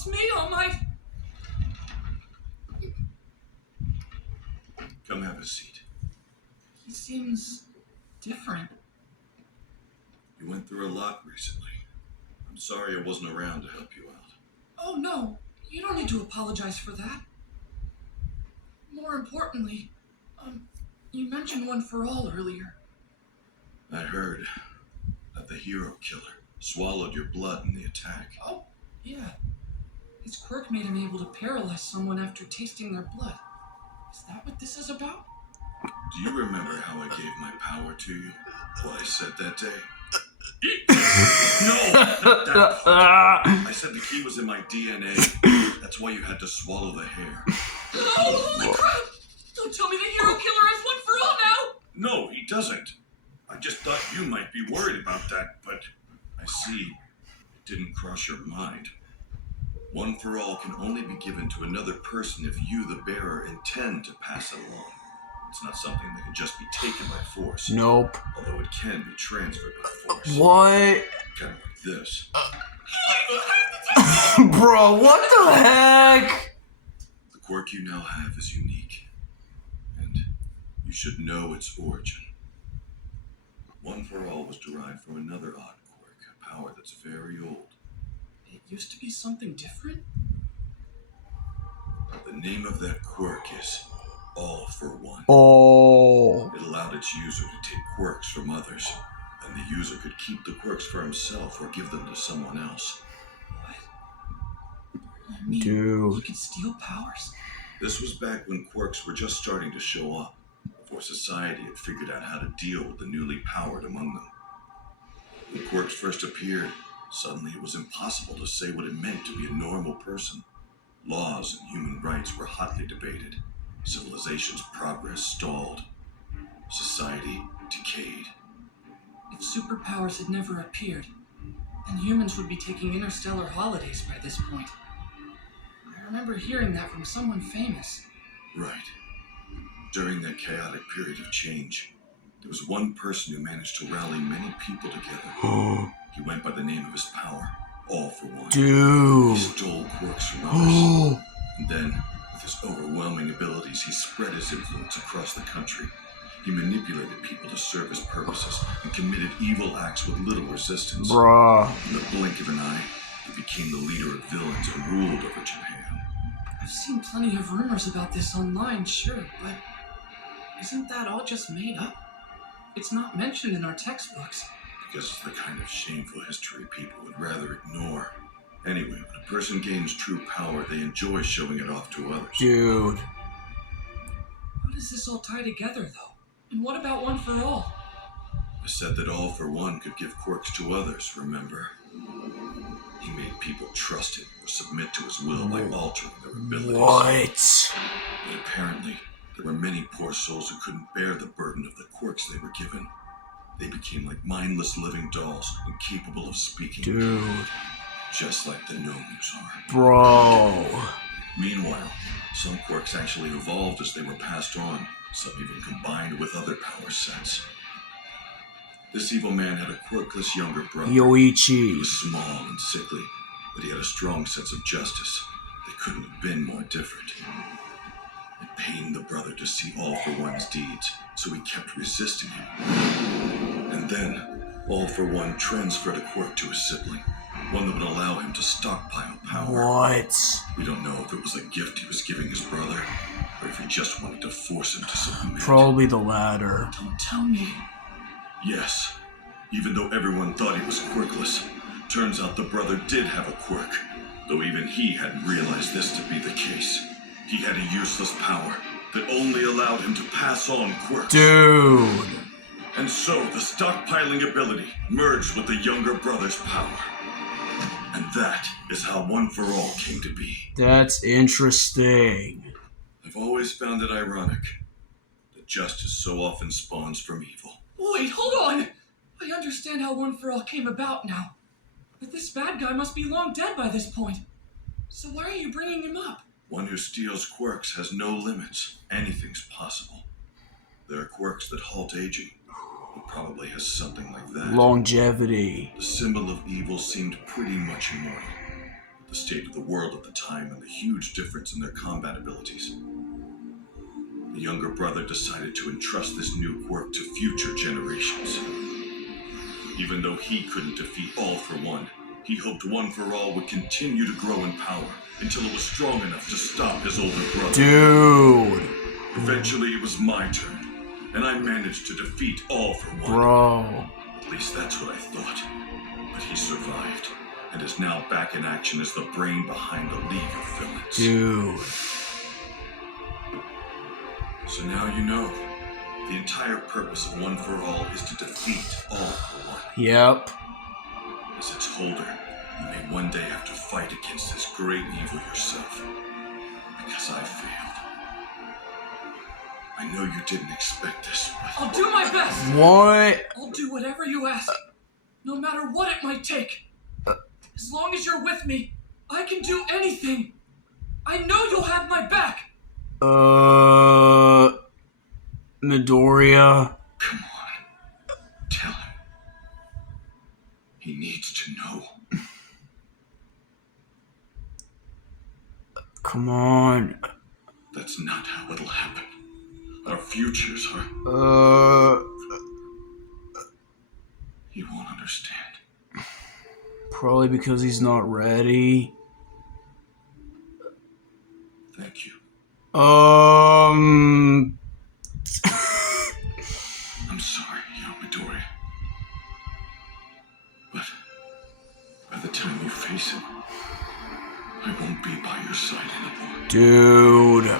It's me, All Might. Come have a seat. He seems different. You went through a lot recently. I'm sorry I wasn't around to help you out. Oh no, you don't need to apologize for that. More importantly, you mentioned One for All earlier. I heard that the hero killer swallowed your blood in the attack. Oh, yeah. His quirk made him able to paralyze someone after tasting their blood. Is that what this is about? Do you remember how I gave my power to you? What I said that day? No, not that part. I said the key was in my DNA. That's why you had to swallow the hair. Oh, holy crap! Don't tell me the hero killer has One for All now! No, he doesn't. I just thought you might be worried about that, but I see it didn't cross your mind. One for All can only be given to another person if you, the bearer, intend to pass it along. It's not something that can just be taken by force. Nope. Although it can be transferred by force. What? Kind of like this. Bro, what the heck? The quirk you now have is unique. And you should know its origin. One for All was derived from another odd quirk, a power that's very old. It used to be something different? The name of that quirk is All for One. Oh. It allowed its user to take quirks from others, and the user could keep the quirks for himself or give them to someone else. What? I mean, Dude. you could steal powers? This was back when quirks were just starting to show up, before society had figured out how to deal with the newly powered among them. When quirks first appeared, suddenly it was impossible to say what it meant to be a normal person. Laws and human rights were hotly debated. Civilization's progress stalled. Society decayed. If superpowers had never appeared, then humans would be taking interstellar holidays by this point. I remember hearing that from someone famous. Right. During that chaotic period of change, there was one person who managed to rally many people together. He went by the name of his power, All for One. Dude. He stole quirks from others. And then, with his overwhelming abilities, he spread his influence across the country. He manipulated people to serve his purposes and committed evil acts with little resistance. Bruh. In the blink of an eye, he became the leader of villains and ruled over Japan. I've seen plenty of rumors about this online, sure, but isn't that all just made up? It's not mentioned in our textbooks. Because it's the kind of shameful history people would rather ignore. Anyway, when a person gains true power, they enjoy showing it off to others. Dude. How does this all tie together, though? And what about One for All? I said that All for One could give quirks to others, remember? He made people trust him or submit to his will by altering their abilities. What? But apparently, there were many poor souls who couldn't bear the burden of the quirks they were given. They became like mindless living dolls, incapable of speaking. Dude. Just like the gnomes are. Bro. Meanwhile, some quirks actually evolved as they were passed on. Some even combined with other power sets. This evil man had a quirkless younger brother. He Yoichi. was small and sickly, but he had a strong sense of justice. They couldn't have been more different. It pained the brother to see All for One's deeds, so he kept resisting him. And then, All for One transferred a quirk to his sibling, one that would allow him to stockpile power. What? We don't know if it was a gift he was giving his brother, or if he just wanted to force him to submit. Probably the latter. Don't tell me. Yes, even though everyone thought he was quirkless, turns out the brother did have a quirk, though even he hadn't realized this to be the case. He had a useless power that only allowed him to pass on quirks. Dude. And so the stockpiling ability merged with the younger brother's power. And that is how One for All came to be. That's interesting. I've always found it ironic that justice so often spawns from evil. Wait, hold on! I understand how One for All came about now. But this bad guy must be long dead by this point. So why are you bringing him up? One who steals quirks has no limits. Anything's possible. There are quirks that halt aging. It probably has something like that. Longevity. The symbol of evil seemed pretty much immortal. the state of the world at the time, and the huge difference in their combat abilities. The younger brother decided to entrust this new quirk to future generations. Even though he couldn't defeat All for One, he hoped One for All would continue to grow in power until it was strong enough to stop his older brother. Dude. Eventually, it was my turn, and I managed to defeat All for One. Bro. At least that's what I thought. But he survived, and is now back in action as the brain behind the League of Villains. Dude. So now you know. The entire purpose of One for All is to defeat All for One. Yep. As its holder, you may one day have to fight against this great evil yourself. Because I failed. I know you didn't expect this, but... I'll do my best! What? I'll do whatever you ask, no matter what it might take. As long as you're with me, I can do anything. I know you'll have my back. Midoriya. Come on. Tell him. He needs to know. Come on. That's not how it'll happen. Our futures are... He won't understand. Probably because he's not ready. Thank you. I'm sorry, Midoriya. But by the time you face him, I won't be by your side anymore. Dude.